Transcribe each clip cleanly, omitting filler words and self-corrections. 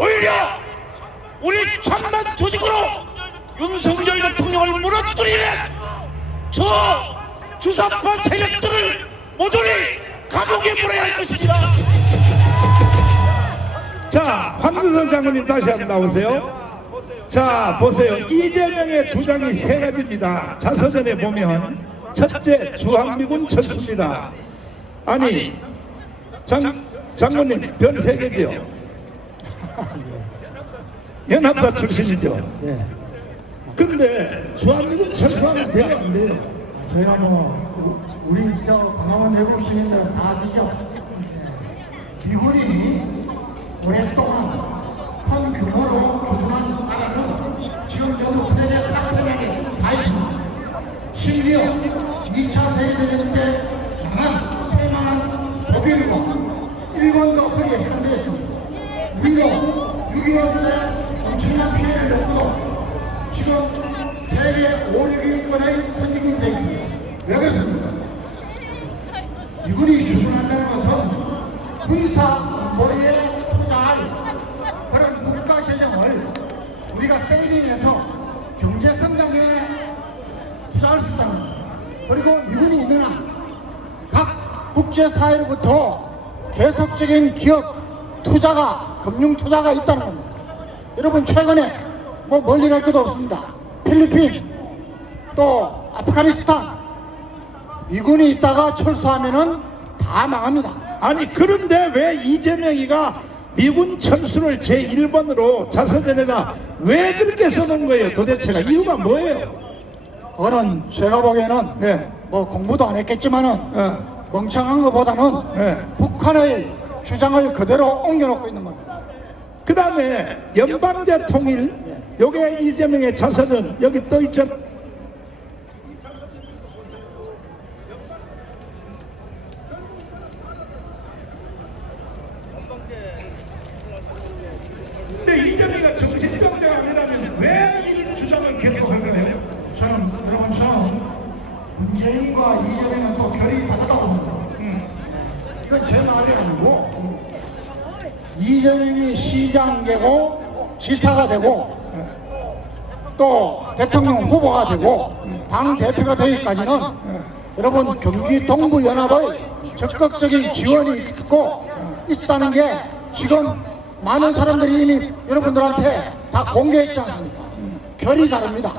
오히려 우리 천만 조직으로 윤석열 대통령을 무너뜨리는 저 주사파 세력들을 모조리 감옥에 보내야 할 것입니다. 자, 황교안 장관님 다시 한번 나오세요. 자, 보세요. 이재명의 주장이 세 가지입니다. 자서전에 보면 첫째, 주한미군 철수입니다. 아니, 장관님 별 세 개죠? 연합사 출신이죠? 예. 근데 주한미군 철수하면 돼요, 안 돼요? 저희가 우리 강화문 외국 시민들은 다 아시죠? 미군이 오랫동안 큰 규모로 주둔한 나라는 지금 여기 수련의 탑편하게 다 있습니다. 심지어 2차 세계대전 때 패망한 독일과 일본도 크게 해당되었습니다. 우리도 6.25 때 엄청난 피해를 겪고도 지금 세계 5, 6위권의 선진국이 되어 있습니다. 왜 그렇습니까? 미군이 주둔한다는 것은 군사 안보에 투자할 그런 국가 재정을 우리가 세이빙해서 경제 성장에 투자할 수 있다는 겁니다. 그리고 미군이 있는 한 각 국제사회로부터 계속적인 기업 투자가, 금융 투자가 있다는 겁니다. 여러분, 최근에 멀리 갈 것도 없습니다. 필리핀, 또 아프가니스탄, 미군이 있다가 철수하면은 다 망합니다. 아니, 그런데 왜 이재명이가 미군 철수를 제1번으로 자서전에다 왜 그렇게 써놓은 거예요? 도대체가 이유가 뭐예요? 그거는 제가 보기에는 네. 공부도 안 했겠지만은 멍청한 것보다는 네. 북한의 주장을 그대로 옮겨놓고 있는 겁니다. 그 다음에 연방제 통일, 요게 이재명의 자서전 여기 떠있죠. 근데 이재명이가 정신병자가 아니라면 왜 이 주장을 계속한 거예요? 저는 문재인과 이재명은 또 결이 다르다고 봅니다. 이건 제 말이 아니고 이재명이 시장되고 지사가 되고 또 대통령 후보가 되고 당 대표가 되기까지는 여러분 경기 동부연합의 적극적인 지원이 있었다는 게 지금 많은 사람들이 이미 여러분들한테 다 공개했지 않습니까? 결이 다릅니다.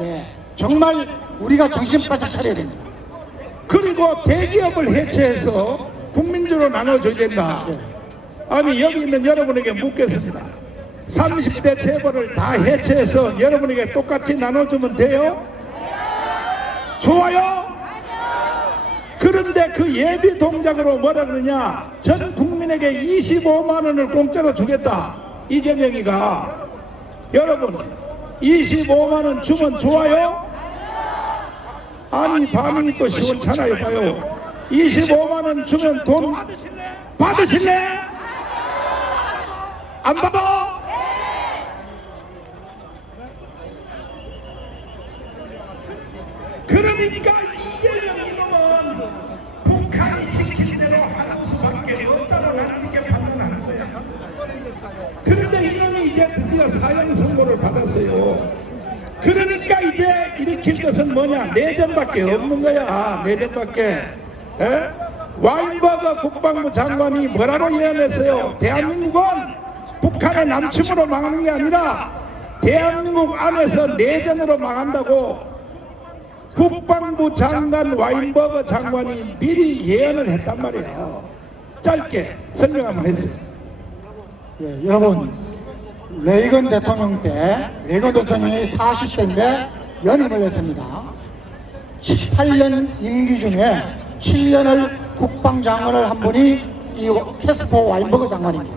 예, 정말 우리가 정신 바짝 차려야 됩니다. 그리고 대기업을 해체해서 국민주로 나눠줘야 된다. 아니, 여기 있는 여러분에게 묻겠습니다. 30대 재벌을 다 해체해서 여러분에게 똑같이 나눠주면 돼요? 좋아요? 그런데 그 예비 동작으로 뭐라 그러냐? 전 국민에게 25만 원을 공짜로 주겠다. 이재명이가. 여러분, 25만 원 주면 좋아요? 아니, 반응이 또 시원찮아요. 봐요. 25만 원 주면 돈 받으실래? 안 받아? 그러니까 이재명 이놈은 북한이 시킨 대로 하는 수밖에 없다고 나는 이렇게 판단하는 거야. 그런데 이놈이 이제 드디어 사형 선고를 받았어요. 그러니까 이제 일으킬 것은 뭐냐? 내전밖에 없는 거야. 내전밖에. 에? 와인버거 국방부 장관이 뭐라고 예언했어요? 대한민국은 북한의 남침으로 망하는 게 아니라 대한민국 안에서 내전으로 망한다고 국방부 장관 와인버거 장관이 미리 예언을 했단 말이에요. 짧게 설명 한번 해주세요. 예, 여러분, 레이건 대통령이 40대인데 연임을 했습니다. 8년 임기 중에 7년을 국방장관을 한 분이 이 캐스퍼 와인버거 장관입니다.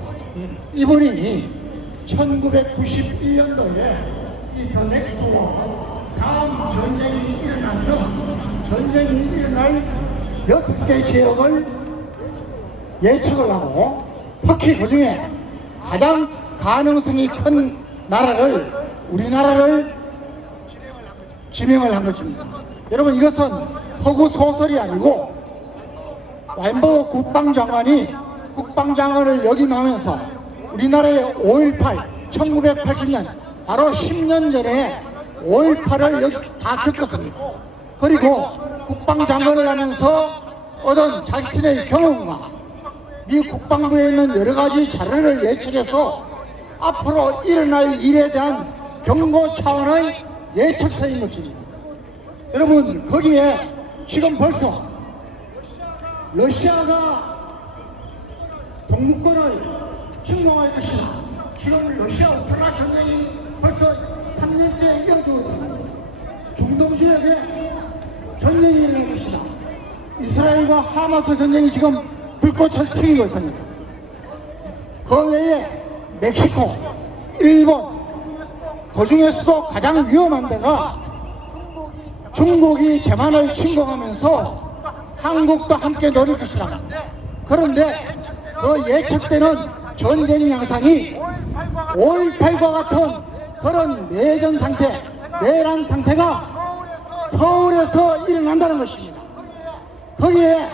이분이 1991년도에 이 더 넥스트 워 다음 전쟁이 일어날 6개 지역을 예측을 하고 특히 그 중에 가장 가능성이 큰 나라를, 우리나라를 지명을 한 것입니다. 여러분, 이것은 허구 소설이 아니고 와인버거 국방장관이 국방장관을 역임하면서 우리나라의 5.18 1980년 바로 10년 전에 5.18을 여기 다 겪었습니다. 그리고 국방장관을 하면서 얻은 자신의 경험과 미 국방부에 있는 여러 가지 자료를 예측해서 앞으로 일어날 일에 대한 경고 차원의 예측서인 것입니다. 여러분, 거기에 지금 벌써 러시아가 동북권을 침공할 것이다. 지금 러시아 우크라이나 전쟁이 벌써 3년째 이어지고 있습니다. 중동 지역에 전쟁이 일어날 것이다. 이스라엘과 하마스 전쟁이 지금 불꽃을 튀기고 있습니다. 그 외에 멕시코, 일본, 그 중에서도 가장 위험한 데가 중국이 대만을 침공하면서 한국도 함께 노릴 것이다. 그런데 그 예측되는 전쟁 양상이 5.18과 같은 그런 내전 상태, 내란 상태가 서울에서 일어난다는 것입니다. 거기에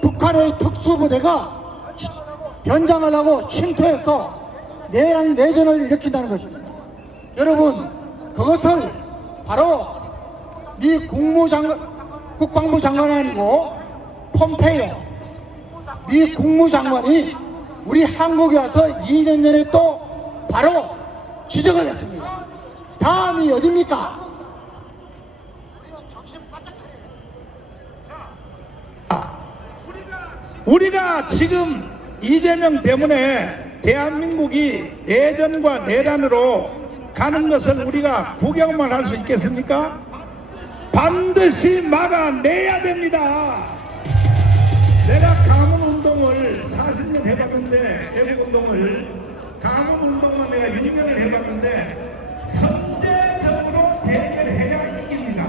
북한의 특수부대가 변장을 하고 침투해서 내전을 일으킨다는 것입니다. 여러분, 그것을 바로 미 국방부 장관이 아니고 폼페이오 미 국무장관이 우리 한국에 와서 2년 전에 또 바로 지적을 했습니다. 다음이 어디입니까? 우리가 지금 이재명 때문에 대한민국이 내전과 내란으로 가는 것을 우리가 구경만 할 수 있겠습니까? 반드시 막아내야 됩니다. 내가 강원운동을 40년 해봤는데, 대북운동을 강원운동을 내가 6년을 해봤는데 선제적으로 대결해야 이깁니다.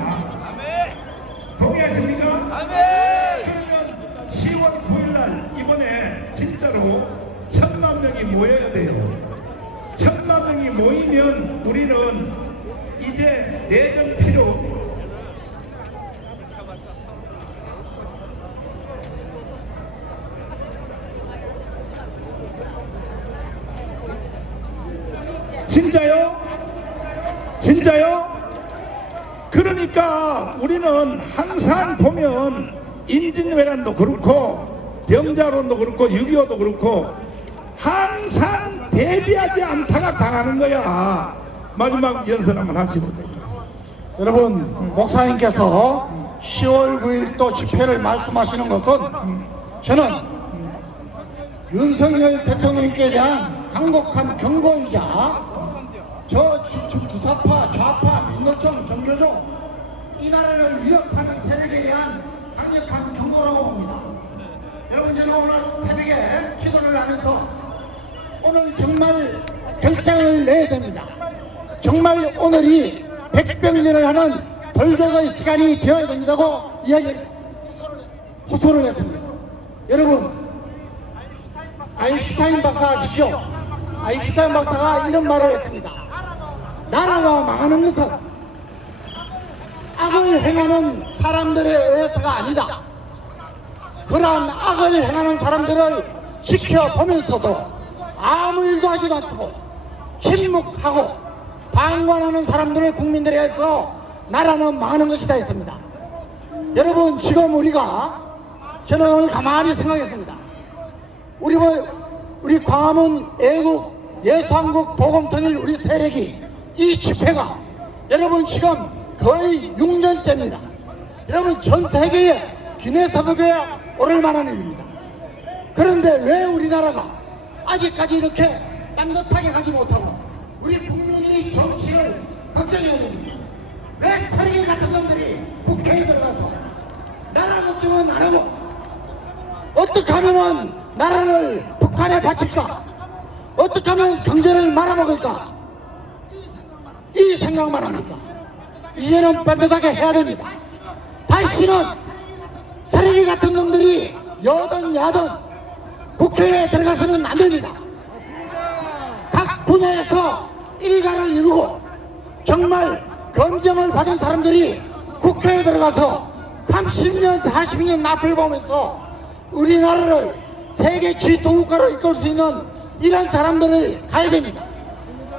동의하십니까? 그러면 10월 9일날 이번에 진짜로 1000만 명이 모여야 돼요. 1000만 명이 모이면 우리는 이제 내전 필요 진짜요? 진짜요? 그러니까 우리는 항상 보면 인진왜란도 그렇고 병자론도 그렇고 6.25도 그렇고 항상 대비하지 않다가 당하는 거야. 마지막 연설 한번 하시면 됩니다. 여러분, 목사님께서 10월 9일 또 집회를 말씀하시는 것은 저는 윤석열 대통령께 대한 강력한 경고이자 저 주사파, 좌파, 민노총, 종교조 이 나라를 위협하는 세력에 대한 강력한 경고라고 봅니다. 여러분, 저는 오늘 새벽에 기도를 하면서 오늘 정말 결정을 내야 됩니다. 정말 오늘이 백병전을 하는 돌격의 시간이 되어야 된다고 호소를 했습니다. 여러분, 아인슈타인 박사 아시죠? 아인슈타인 박사가 이런 말을 했습니다. 나라가 망하는 것은 악을 행하는 사람들에 의해서가 아니다. 그러한 악을 행하는 사람들을 지켜보면서도 아무 일도 하지도 않고 침묵하고 방관하는 사람들의 국민들에 의해서 나라는 망하는 것이다 했습니다. 여러분, 지금 저는 오늘 가만히 생각했습니다. 우리 광화문 애국 예수한국 복음통일 우리 세력이 이 집회가 여러분 지금 거의 6년째입니다. 여러분, 전 세계에 기네스북에 오를 만한 일입니다. 그런데 왜 우리나라가 아직까지 이렇게 딴듯하게 가지 못하고 우리 국민이 정치를 걱정해야 됩니까? 왜 세력이 같은 놈들이 국회에 들어가서 나라 걱정은 안 하고 어떻게 하면은 나라를 북한에 바칠까? 어떻게 하면 경제를 말아먹을까? 이 생각만 합니까? 이제는 딴듯하게 해야 됩니다. 다시는 세력이 같은 놈들이 여든 야든 국회에 들어가서는 안 됩니다. 각 분야에서 일가를 이루고 정말 검증을 받은 사람들이 국회에 들어가서 30년, 40년 앞을 보면서 우리나라를 세계 G2 국가로 이끌 수 있는 이런 사람들을 가야 됩니다.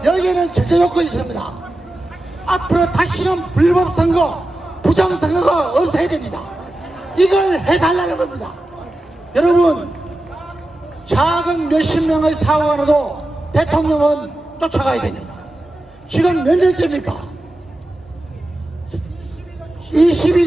여기에는 절대 조건이 있습니다. 앞으로 다시는 불법선거, 부정선거가 없어야 됩니다. 이걸 해달라는 겁니다. 여러분, 작은 몇십 명의 사고가 나도 대통령은 쫓아가야 됩니다. 지금 몇 년째입니까? 22년